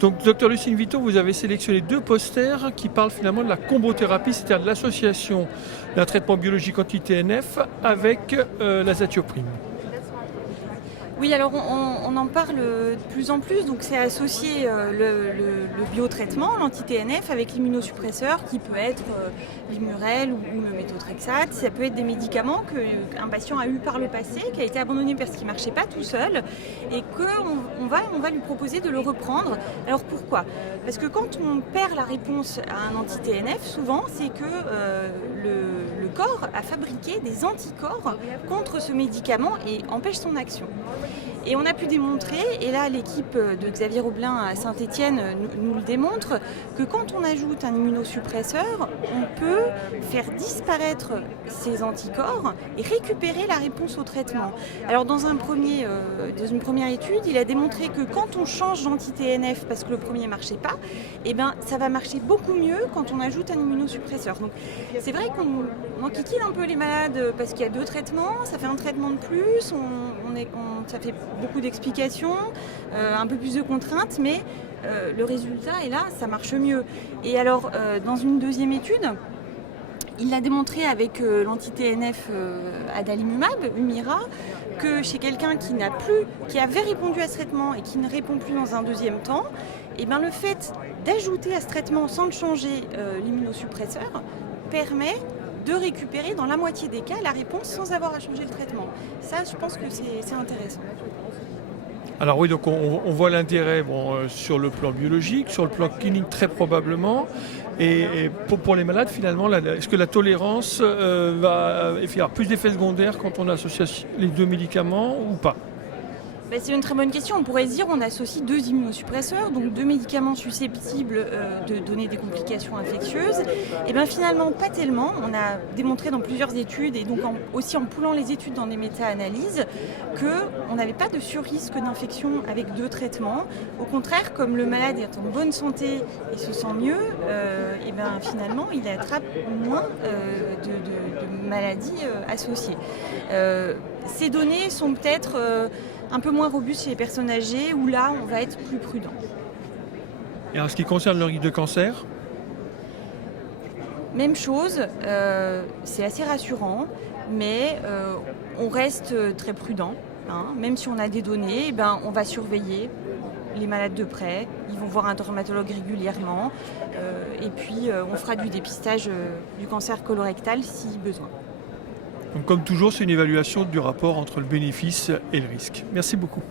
Donc, docteur Lucine Vito, vous avez sélectionné 2 posters qui parlent finalement de la combothérapie, c'est-à-dire de l'association d'un traitement biologique anti-TNF avec l'azatioprine. Oui, alors on en parle de plus en plus, donc c'est associé le biotraitement, l'anti-TNF, avec l'immunosuppresseur qui peut être l'Immurel ou le méthotrexate. Ça peut être des médicaments qu'un patient a eu par le passé, qui a été abandonné parce qu'il ne marchait pas tout seul et qu'on va lui proposer de le reprendre. Alors pourquoi ? Parce que quand on perd la réponse à un anti-TNF, souvent c'est que le corps a fabriqué des anticorps contre ce médicament et empêche son action. Et on a pu démontrer, et là l'équipe de Xavier Roblin à Saint-Étienne nous le démontre, que quand on ajoute un immunosuppresseur, on peut faire disparaître ces anticorps et récupérer la réponse au traitement. Alors dans une première étude, il a démontré que quand on change d'anti-TNF parce que le premier ne marchait pas, eh ben, ça va marcher beaucoup mieux quand on ajoute un immunosuppresseur. Donc c'est vrai qu'on enquiquine un peu les malades parce qu'il y a 2 traitements, ça fait un traitement de plus, ça fait beaucoup d'explications, un peu plus de contraintes, mais le résultat est là, ça marche mieux. Et alors, dans une deuxième étude, il a démontré avec l'anti-TNF adalimumab, Humira, que chez quelqu'un qui avait répondu à ce traitement et qui ne répond plus dans un deuxième temps, et ben le fait d'ajouter à ce traitement sans le changer l'immunosuppresseur permet de récupérer dans la moitié des cas la réponse sans avoir à changer le traitement. Ça, je pense que c'est intéressant. Alors oui, donc on voit l'intérêt sur le plan biologique, sur le plan clinique très probablement. Et pour les malades, finalement, est-ce que la tolérance va faire plus d'effets secondaires quand on associe les 2 médicaments ou pas ? C'est une très bonne question. On pourrait se dire qu'on associe 2 immunosuppresseurs, donc 2 médicaments susceptibles de donner des complications infectieuses. Et bien finalement, pas tellement. On a démontré dans plusieurs études, et donc aussi en poulant les études dans des méta-analyses, qu'on n'avait pas de surrisque d'infection avec 2 traitements. Au contraire, comme le malade est en bonne santé et se sent mieux, et bien finalement, il attrape moins de maladies associées. Ces données sont peut-être un peu moins robuste chez les personnes âgées, où là, on va être plus prudent. Et en ce qui concerne le risque de cancer ? Même chose, c'est assez rassurant, mais on reste très prudent. Même si on a des données, on va surveiller les malades de près, ils vont voir un dermatologue régulièrement, et puis on fera du dépistage du cancer colorectal si besoin. Donc comme toujours, c'est une évaluation du rapport entre le bénéfice et le risque. Merci beaucoup.